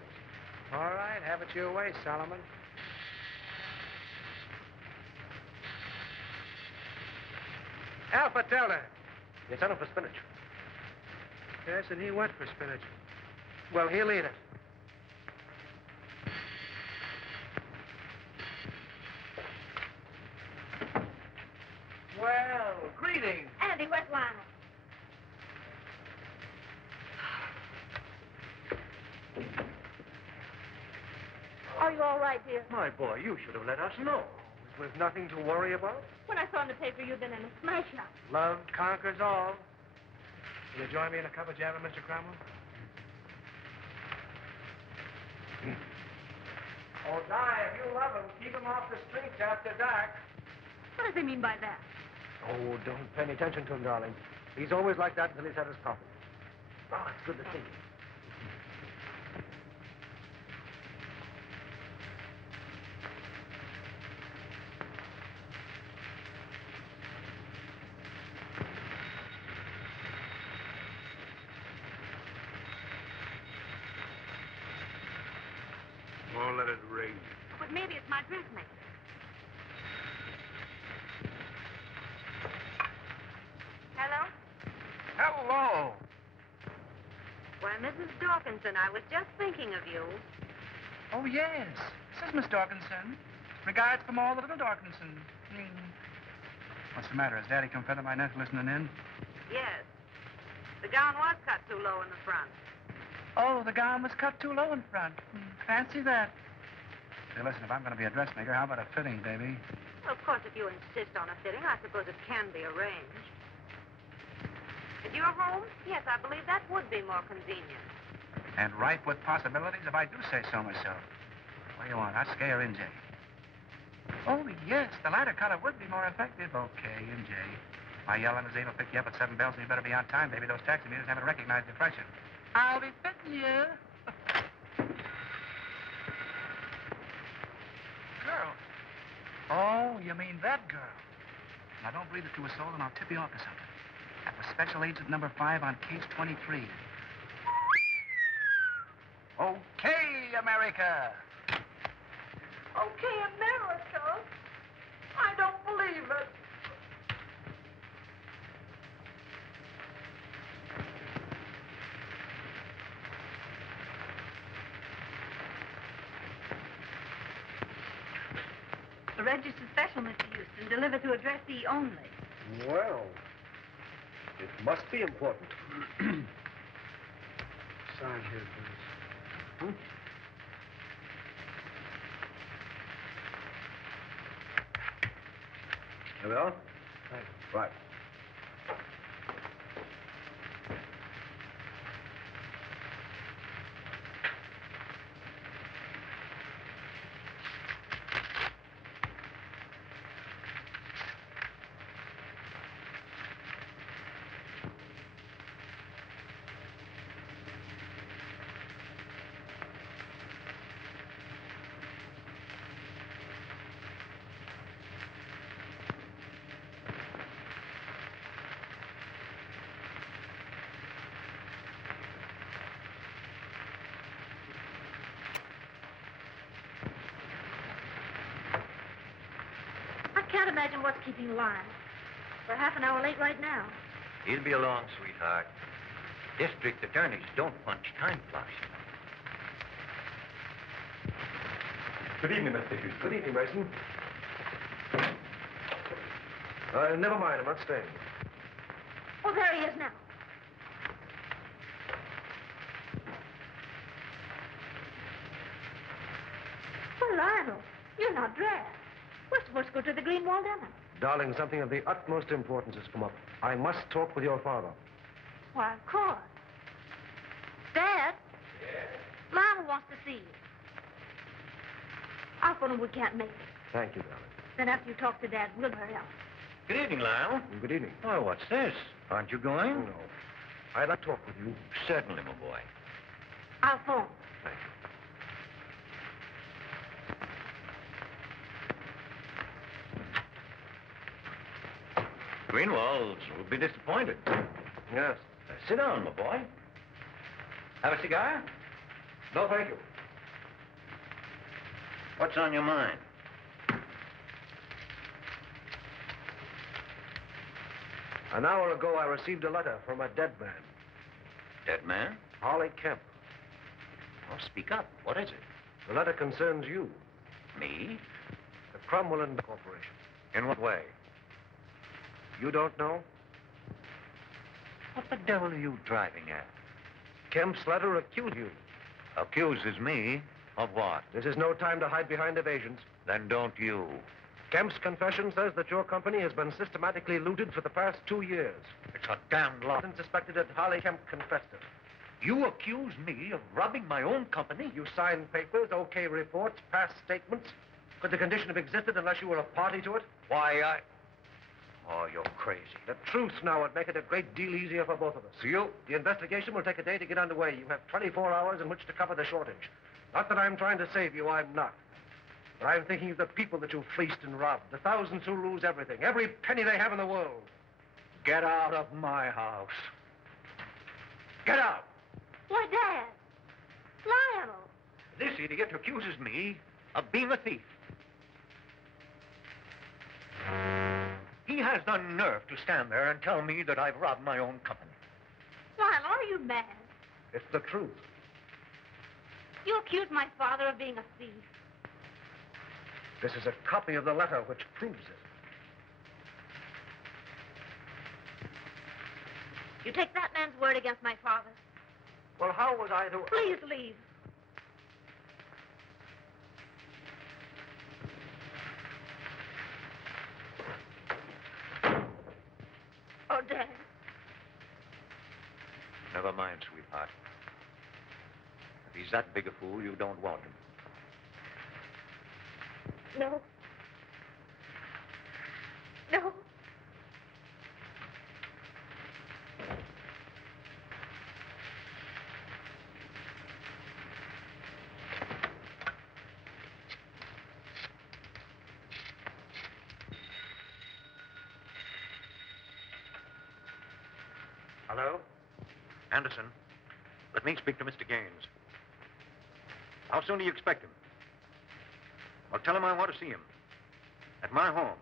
All right, have it your way, Solomon. Alpha, tell her. You sent him for spinach. Yes, and he went for spinach. Well, he'll eat it. Well, greetings. Andy, where's Lionel? Are you all right, dear? My boy, you should have let us know. It was nothing to worry about. When I saw in the paper you'd been in a smash-up. Love conquers all. Will you join me in a cup of java, Mr. Cromwell? Oh, Di, if you love him, keep him off the streets after dark. What does he mean by that? Oh, don't pay any attention to him, darling. He's always like that until he's had his coffee. Oh, it's good to see you. Won't let it ring. But maybe it's my dressmaker. Hello? Hello. Why, Mrs. Dawkinson, I was just thinking of you. Oh, yes. This is Miss Dawkinson. Regards from all the little Dawkinsons. What's the matter? Has Daddy come fed up my net listening in? Yes. The gown was cut too low in the front. Oh, the gown was cut too low in front. Fancy that. Say, listen, if I'm going to be a dressmaker, how about a fitting, baby? Well, of course, if you insist on a fitting, I suppose it can be arranged. If you're home, yes, I believe that would be more convenient. And ripe with possibilities, if I do say so myself. What do you want, Husky or NJ? Oh, yes, the lighter color would be more effective. Okay, NJ. My yellow limousine will pick you up at 7 bells, and you better be on time, baby. Those taxi meters haven't recognized the freshen. I'll be fitting you. Girl. Oh, you mean that girl. Now, don't breathe it to a soul, and I'll tip you off to something. That was Special Agent number 5 on case 23. Okay, America. Okay, America. I don't believe it. A registered special, Mr. Houston, delivered to address E only. Well, it must be important. Sign here, please. Here we are. Right. I can't imagine what's keeping Lionel. We're half an hour late right now. He'll be along, sweetheart. District attorneys don't punch time clocks. Good evening, Mr. Houston. Good evening, Mason. Never mind. I'm not staying. Oh, there he is now. Well, Lionel, you're not dressed. We're supposed to go to the Greenwald dinner. Darling, something of the utmost importance has come up. I must talk with your father. Why, of course. Dad? Yes? Lionel wants to see you. I'll phone him we can't make it. Thank you, darling. Then after you talk to Dad, we'll hurry up. Good evening, Lionel. Good evening. Oh, what's this? Aren't you going? Oh, no. I'd like to talk with you. Certainly, my boy. I'll phone. Thank you. Greenwalds will be disappointed. Yes. Sit down, my boy. Have a cigar? No, thank you. What's on your mind? An hour ago, I received a letter from a dead man. Dead man? Harley Kemp. Oh, speak up. What is it? The letter concerns you. Me? The Cromwell Corporation. In what way? You don't know? What the devil are you driving at? Kemp's letter accused you. Accuses me of what? This is no time to hide behind evasions. Then don't you. Kemp's confession says that your company has been systematically looted for the past 2 years. It's a damned lie. Suspected that Harley Kemp confessed it. You accuse me of robbing my own company? You signed papers, okay reports, past statements. Could the condition have existed unless you were a party to it? Why, Oh, you're crazy. The truth now would make it a great deal easier for both of us. The investigation will take a day to get underway. You have 24 hours in which to cover the shortage. Not that I'm trying to save you, I'm not. But I'm thinking of the people that you fleeced and robbed, the thousands who lose everything, every penny they have in the world. Get out of my house. Get out! Why, Dad. Lionel. This idiot accuses me of being a thief. He has the nerve to stand there and tell me that I've robbed my own company. Lionel, are you mad? It's the truth. You accuse my father of being a thief. This is a copy of the letter which proves it. You take that man's word against my father's. Well, how was I to... Please leave. Oh, Dad. Never mind, sweetheart. If he's that big a fool, you don't want him. No. No. Hello? Anderson, let me speak to Mr. Gaines. How soon do you expect him? Well, tell him I want to see him. At my home.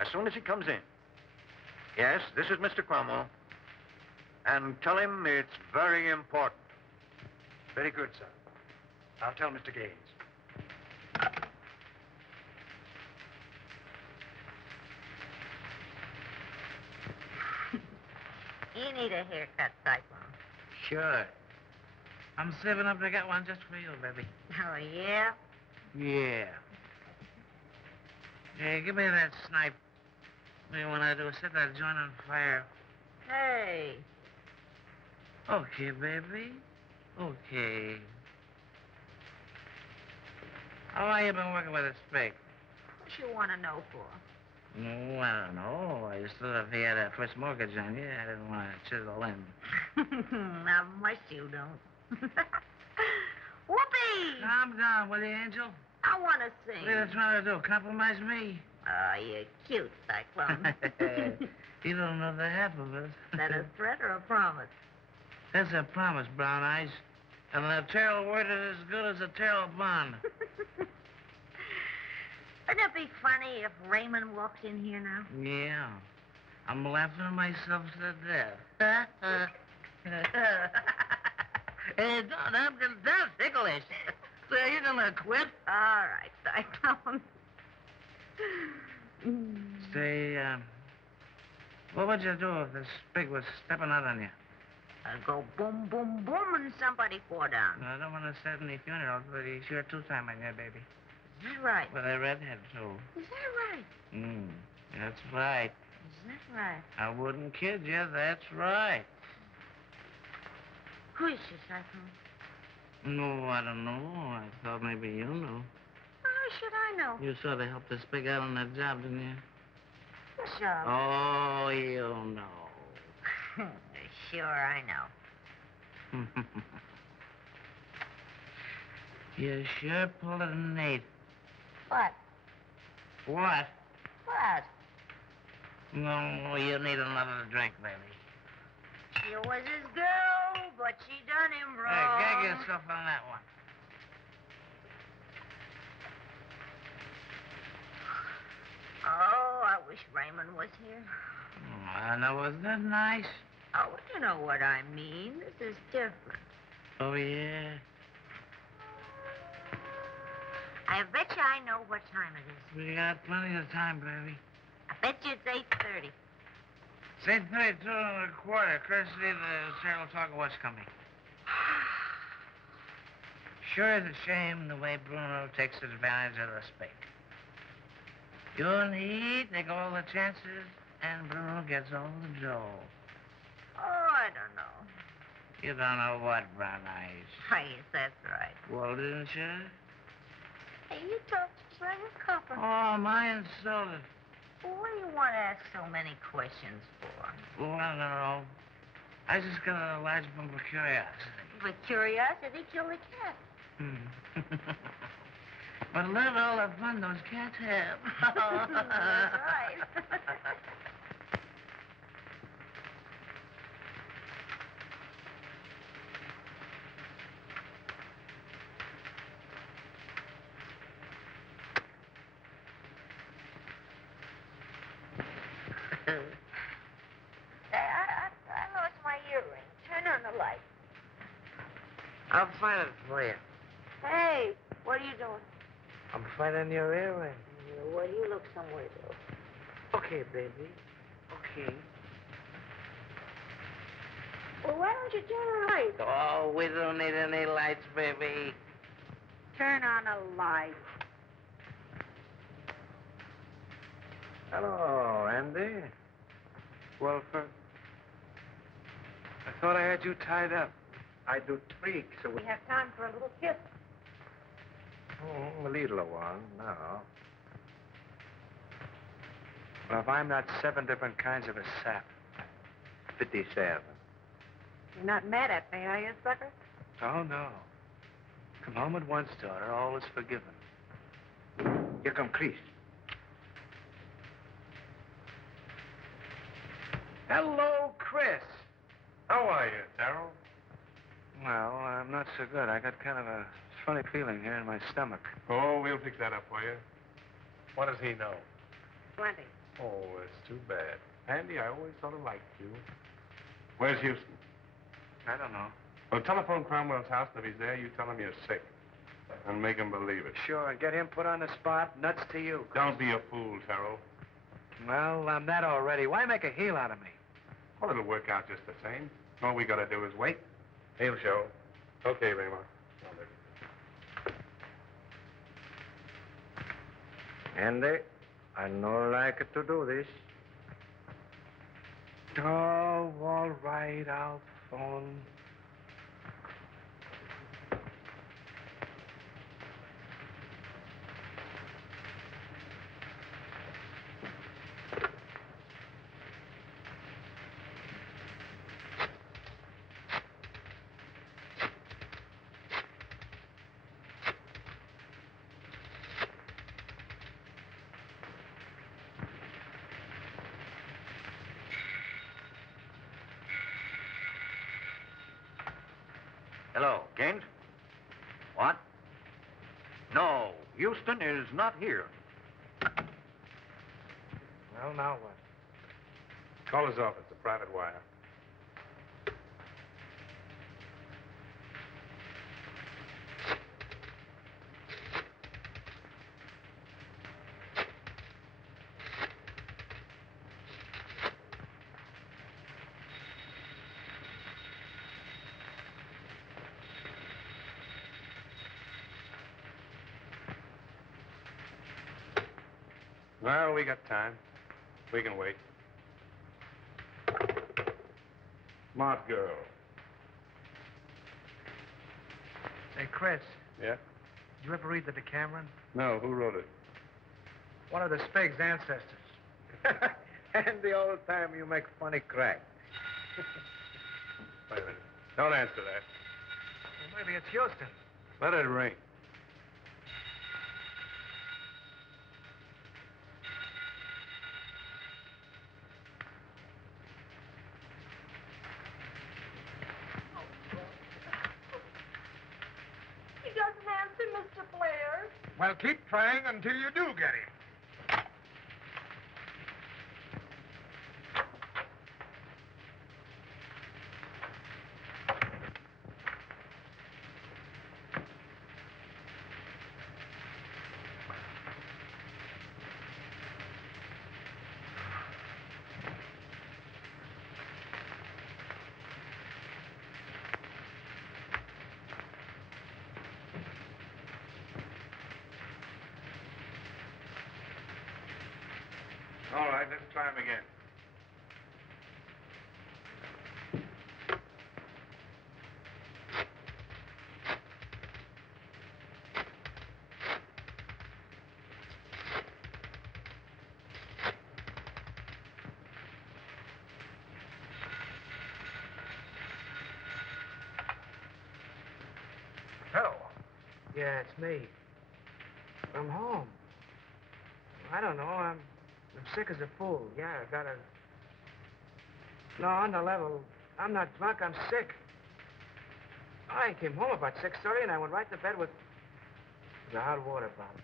As soon as he comes in. Yes, this is Mr. Cromwell. And tell him it's very important. Very good, sir. I'll tell Mr. Gaines. You need a haircut, Cyclone. Sure. I'm saving up to get one just for you, baby. Oh, yeah? Yeah. Hey, give me that snipe. What do you want to do? Set that joint on fire. Hey. Okay, baby. Okay. How long you been working with a spike? What you want to know for? No, I don't know. I just thought if he had a first mortgage on you, I didn't want to chisel in. Not much you don't. Whoopee! Calm down, will you, Angel? I want to sing. What are you trying to do? Compromise me? Oh, you're cute, Cyclone. You don't know the half of it. Is that a threat or a promise? That's a promise, Brown Eyes. And the Terrell word is as good as a Terrell bond. Wouldn't it be funny if Raymond walked in here now? Yeah. I'm laughing myself to death. Hey, don't ticklish. So you gonna quit? All right, Cyclone. Say, what would you do if this pig was stepping out on you? I'd go boom, boom, boom, and somebody fall down. I don't want to set any funerals, but he's sure two-timing you, baby. Is that right? With a redhead, too. Is that right? That's right. Is that right? I wouldn't kid you. That's right. Who is she, Cyclone? No, I don't know. I thought maybe you knew. How should I know? You sort of helped this pig out on that job, didn't you? What job? Oh, you know. Sure, I know. You sure pulled it an 8. What? What? What? No, you need another drink, baby. She was his girl, but she done him wrong. Hey, gag yourself on that one. Oh, I wish Raymond was here. I know, wasn't that nice? Oh, you know what I mean. This is different. Oh, yeah? I bet you I know what time it is. We got plenty of time, baby. I bet you it's 8:30. It's 8:32 and a quarter. Christy, the Terrell talk of what's coming. Sure is a shame the way Bruno takes advantage of the spake. You and he take all the chances, and Bruno gets all the dough. Oh, I don't know. You don't know what, Brown Eyes. Yes, that's right. Well, didn't you? Hey, you talk just like a copper. Oh, my insulted. Well, what do you want to ask so many questions for? Well, I don't know. I just got a large bump of curiosity. For curiosity, kill the cat. But look at all the fun those cats have. That's right. I lost my earring. Turn on the light. I'll find it for you. Hey, what are you doing? I'm finding your earring. Well, you look somewhere, though. Okay, baby. Okay. Well, why don't you turn the light? Oh, we don't need any lights, baby. Turn on a light. Hello, Andy. Well, I thought I had you tied up. I do tweaks. So We have time for a little kiss. a little one, no. Well, if I'm not 7 different kinds of a sap, 57. You're not mad at me, are you, sucker? Oh, no. Come home at once, daughter. All is forgiven. Here come Chris. Hello, Chris. How are you, Terrell? Well, I'm not so good. I got kind of a funny feeling here in my stomach. Oh, we'll fix that up for you. What does he know? Plenty. Oh, it's too bad. Andy, I always sort of liked you. Where's Houston? I don't know. Well, telephone Cromwell's house, and if he's there, you tell him you're sick. And make him believe it. Sure, and get him put on the spot. Nuts to you. Chris. Don't be a fool, Terrell. Well, I'm that already. Why make a heel out of me? Well, it'll work out just the same. All we gotta do is wait. He'll show. Okay, Raymond. Andy, I no like to do this. Oh, all right, I'll phone. Hello, Kent? What? No, Houston is not here. Well, now what? Call his office, a private wire. Well, we got time. We can wait. Smart girl. Hey, Chris, Yeah? did you ever read the Cabanne? No, who wrote it? One of the Spig's ancestors. And the old time you make funny crack. Wait a minute. Don't answer that. Well, maybe it's Houston. Let it ring. He doesn't answer, Mr. Blair. Well, keep trying until you do get him. All right, let's try him again. Hello. Yeah, it's me. I'm home. I don't know. I'm sick as a fool. Yeah, I got a... No, on the level. I'm not drunk. I'm sick. I came home about 6:30 and I went right to bed with a hot water bottle.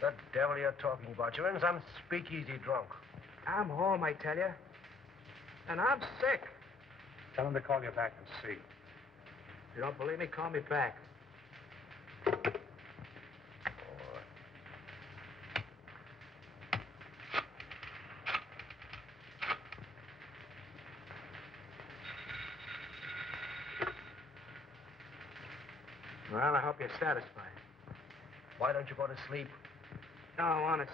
The devil you're talking about. You're in some speakeasy drunk. I'm home, I tell you. And I'm sick. Tell him to call you back and see. If you don't believe me, call me back. Well, I hope you're satisfied. Why don't you go to sleep? No, honest.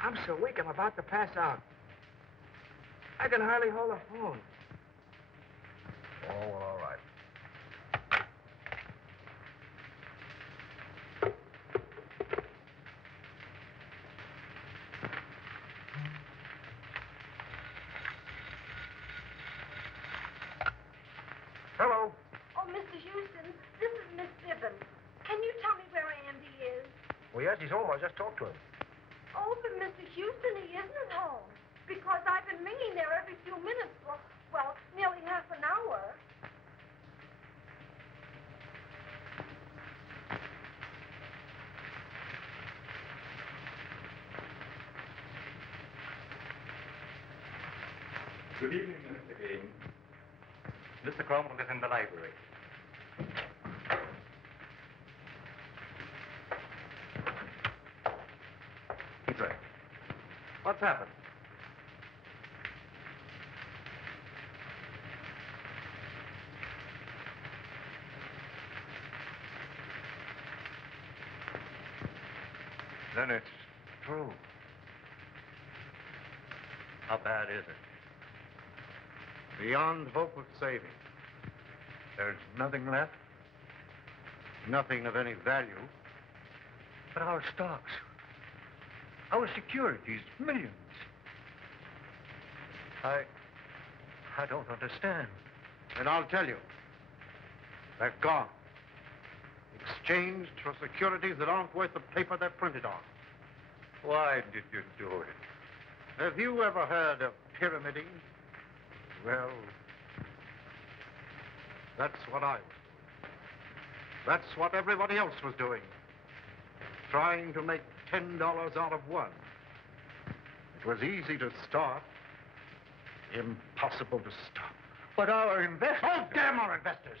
I'm so weak, I'm about to pass out. I can hardly hold a phone. Oh, well, all right. Hello. Oh, Mr. Houston, this is Miss Bibbin. Can you tell me where Andy is? Well, yes, he's home. I just talked to him. Oh, but Mr. Houston, he isn't home. Because I've been ringing there every few minutes for, well, nearly half an hour. Good evening, Mr. Dean. Mr. Cromwell is in the library. He's right. What's happened? Then it's true. How bad is it? Beyond hope of saving. There's nothing left. Nothing of any value. But our stocks, our securities, millions. I don't understand. And I'll tell you. They're gone. Exchanged for securities that aren't worth the paper they're printed on. Why did you do it? Have you ever heard of pyramiding? Well, that's what I was doing. That's what everybody else was doing. Trying to make $10 out of one. It was easy to start. Impossible to stop. But our investors... Oh, damn our investors!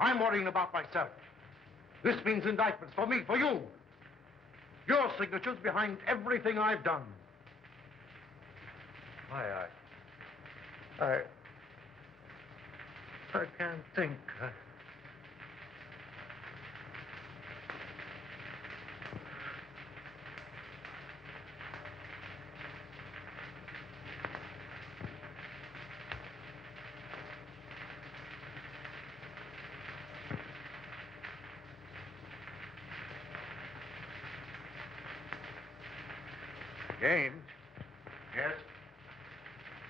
I'm worrying about myself. This means indictments for me, for you. Your signatures behind everything I've done. I can't think. James? Yes?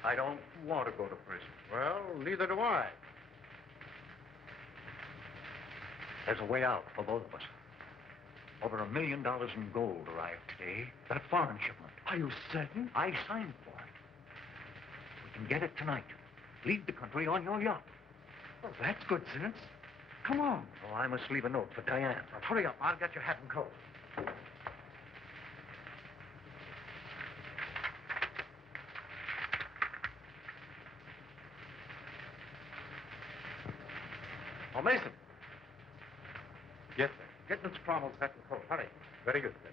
I don't want to go to prison. Well, neither do I. There's a way out for both of us. Over $1 million in gold arrived today. That foreign shipment. Are you certain? I signed for it. We can get it tonight. Leave the country on your yacht. Well, that's good sense. Come on. Oh, I must leave a note for Diane. Now, hurry up. I'll get your hat and coat. Oh, Mason. Yes, sir. Get Mr. Cromwell's hat and coat. Hurry. Very good, sir.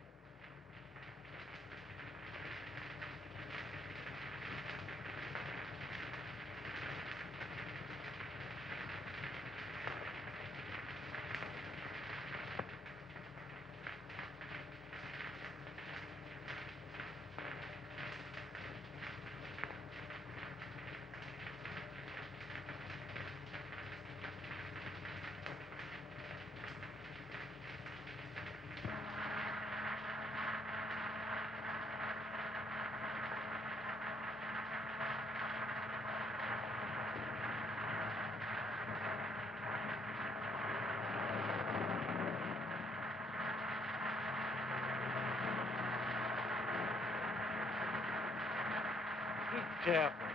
Be careful.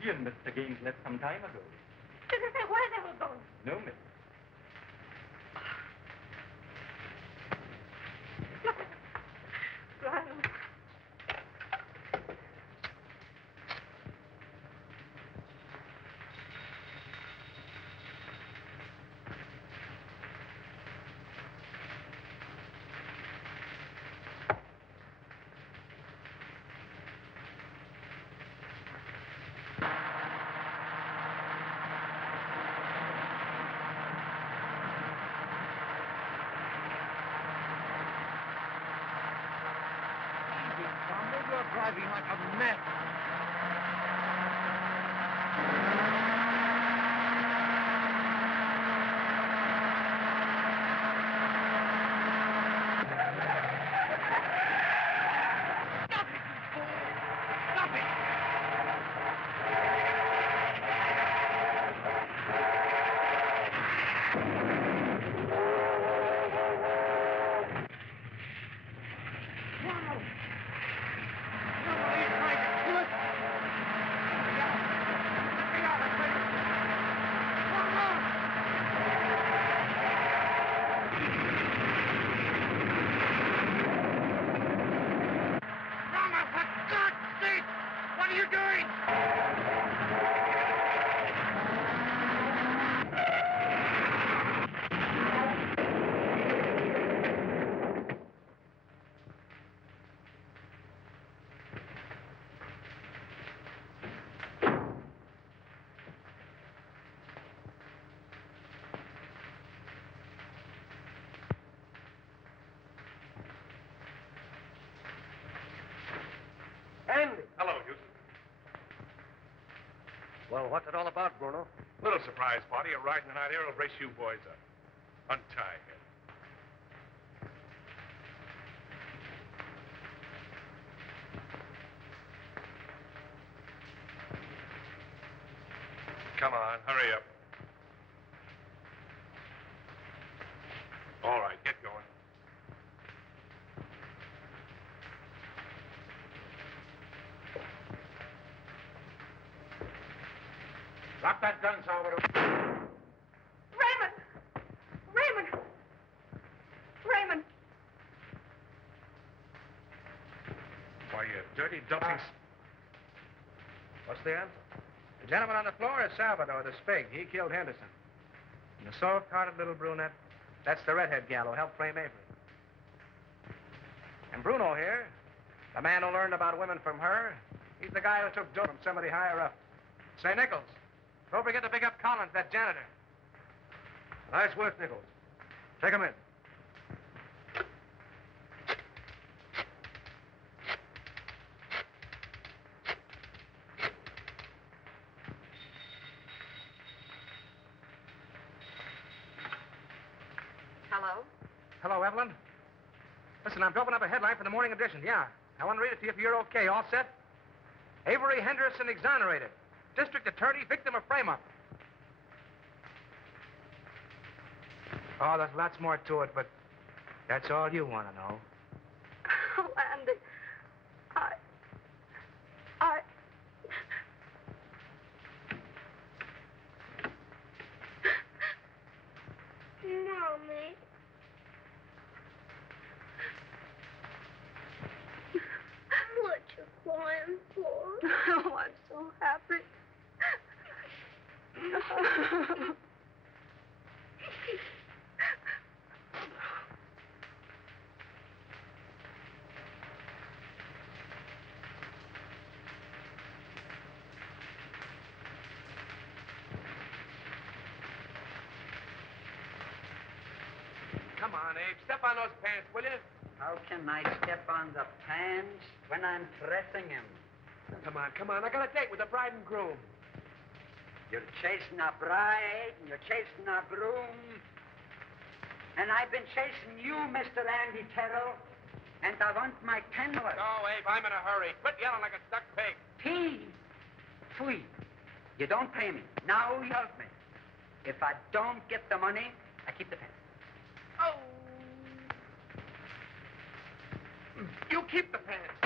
He and Mr. Gaines left some time ago. Did they say where they were going? No, miss. Lionel. You're driving like a mess. Well, what's it all about, Bruno? Little surprise party. A ride in the night air will brace you boys up. Untie him. Come on, hurry up. All right, get going. Drop that gun, Salvador. Raymond! Raymond! Raymond! Why, you dirty, dopey... What's the answer? The gentleman on the floor is Salvador, the spig. He killed Henderson. And the soft-hearted little brunette, that's the redhead gal who helped frame Avery. And Bruno here, the man who learned about women from her, he's the guy who took dope from somebody higher up. Say, Nichols, don't forget to pick up Collins, that janitor. Nice work, Nichols. Take him in. Hello? Hello, Evelyn. Listen, I'm doping up a headline for the morning edition. Yeah. I want to read it to you if you're okay. All set? Avery Henderson exonerated. District attorney, victim of frame-up. Oh, there's lots more to it, but that's all you want to know. Oh, Andy. Mommy. What you crying for? Oh, I'm so happy. Come on, Abe. Step on those pants, will you? How can I step on the pants when I'm pressing him? Come on. I got a date with the bride and groom. You're chasing a bride, and you're chasing a groom. And I've been chasing you, Mr. Andy Terrell. And I want my $10. Oh, Abe, I'm in a hurry. Quit yelling like a stuck pig. Pee. Pfui. You don't pay me. Now you help me. If I don't get the money, I keep the pants. Oh. You keep the pants.